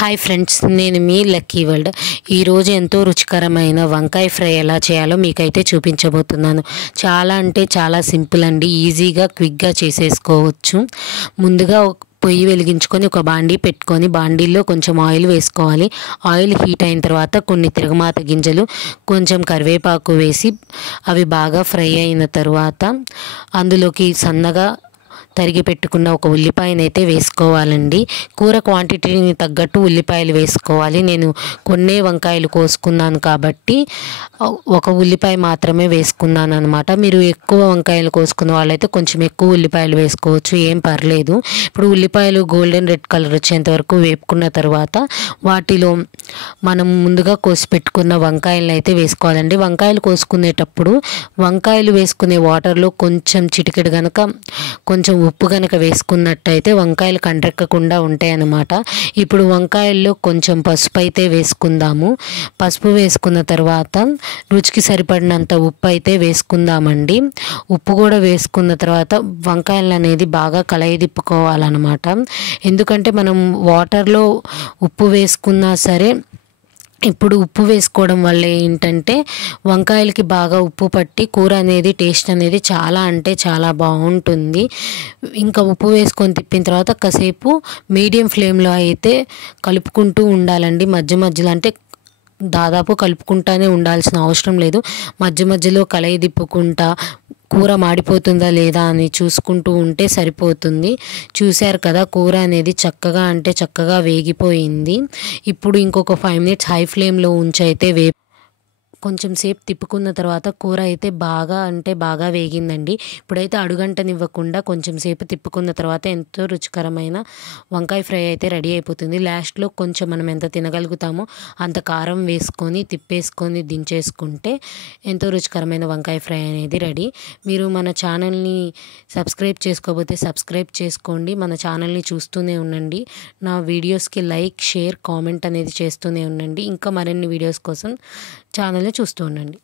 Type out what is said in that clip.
Hi friends, నేను మీ lucky world. ఈరోజు ఎంతో రుచికరమైన వంకాయ ఫ్రై ఎలా చేయాలో మీకైతే చూపించబోతున్నాను. చాలా అంటే చాలా సింపుల్ అండి, ఈజీగా క్విక్గా చేసేసుకోవచ్చు. ముందుగా పొయ్యి వెలిగించుకొని ఒక బాండీ పెట్టుకొని బాండీలో కొంచెం ఆయిల్ వేసుకోవాలి. ఆయిల్ హీట్ అయిన తర్వాత కొన్ని తిరగమాత గింజలు, కొంచెం కరివేపాకు వేసి అవి బాగా ఫ్రై అయిన తర్వాత అందులోకి సన్నగా తరిగి పెట్టుకున్న ఒక ఉల్లిపాయనైతే వేసుకోవాలండి. కూర క్వాంటిటీని తగ్గట్టు ఉల్లిపాయలు వేసుకోవాలి. నేను కొన్ని వంకాయలు కోసుకున్నాను కాబట్టి ఒక ఉల్లిపాయ మాత్రమే వేసుకున్నాను అనమాట. మీరు ఎక్కువ వంకాయలు కోసుకున్న వాళ్ళైతే కొంచెం ఎక్కువ ఉల్లిపాయలు వేసుకోవచ్చు, ఏం పర్లేదు. ఇప్పుడు ఉల్లిపాయలు గోల్డెన్ రెడ్ కలర్ వచ్చేంత వరకు వేపుకున్న తర్వాత వాటిలో మనం ముందుగా కోసి పెట్టుకున్న వంకాయలను అయితే వేసుకోవాలండి. వంకాయలు కోసుకునేటప్పుడు వంకాయలు వేసుకునే వాటర్లో కొంచెం చిటికెడు కనుక కొంచెం ఉప్పు కనుక వేసుకున్నట్టయితే వంకాయలు కండ్రెక్కకుండా ఉంటాయి అన్నమాట. ఇప్పుడు వంకాయల్లో కొంచెం పసుపు అయితే వేసుకుందాము. పసుపు వేసుకున్న తర్వాత రుచికి సరిపడినంత ఉప్పు అయితే వేసుకుందామండి. ఉప్పు కూడా వేసుకున్న తర్వాత వంకాయలు అనేది బాగా కలయిదిప్పుకోవాలన్నమాట. ఎందుకంటే మనం వాటర్లో ఉప్పు వేసుకున్నా సరే, ఇప్పుడు ఉప్పు వేసుకోవడం వల్ల ఏంటంటే వంకాయలకి బాగా ఉప్పు పట్టి కూర అనేది టేస్ట్ అనేది చాలా అంటే చాలా బాగుంటుంది. ఇంకా ఉప్పు వేసుకొని తిప్పిన తర్వాత కాసేపు మీడియం ఫ్లేమ్లో అయితే కలుపుకుంటూ ఉండాలండి. మధ్య మధ్యలో అంటే దాదాపు కలుపుకుంటానే ఉండాల్సిన అవసరం లేదు. మధ్య మధ్యలో కలయి తిప్పుకుంటా కూర మాడిపోతుందా లేదా అని చూసుకుంటూ ఉంటే సరిపోతుంది. చూశారు కదా, కూర అనేది చక్కగా అంటే చక్కగా వేగిపోయింది. ఇప్పుడు ఇంకొక 5 మినిట్స్ హై ఫ్లేమ్లో ఉంచి అయితే కొంచెం సేపు తిప్పుకున్న తర్వాత కూర అయితే బాగా అంటే బాగా వేగిందండి. ఇప్పుడైతే అడుగంటనివ్వకుండా కొంచెం సేపు తిప్పుకున్న తర్వాత ఎంతో రుచికరమైన వంకాయ ఫ్రై అయితే రెడీ అయిపోతుంది. లాస్ట్లో కొంచెం మనం ఎంత తినగలుగుతామో అంత కారం వేసుకొని తిప్పేసుకొని దించేసుకుంటే ఎంతో రుచికరమైన వంకాయ ఫ్రై అనేది రెడీ. మీరు మన ఛానల్ని సబ్స్క్రైబ్ చేసుకోకపోతే సబ్స్క్రైబ్ చేసుకోండి. మన ఛానల్ని చూస్తూనే ఉండండి. నా వీడియోస్కి లైక్, షేర్, కామెంట్ అనేది చేస్తూనే ఉండండి. ఇంకా మరిన్ని వీడియోస్ కోసం ఛానల్ని చూస్తూ ఉండండి.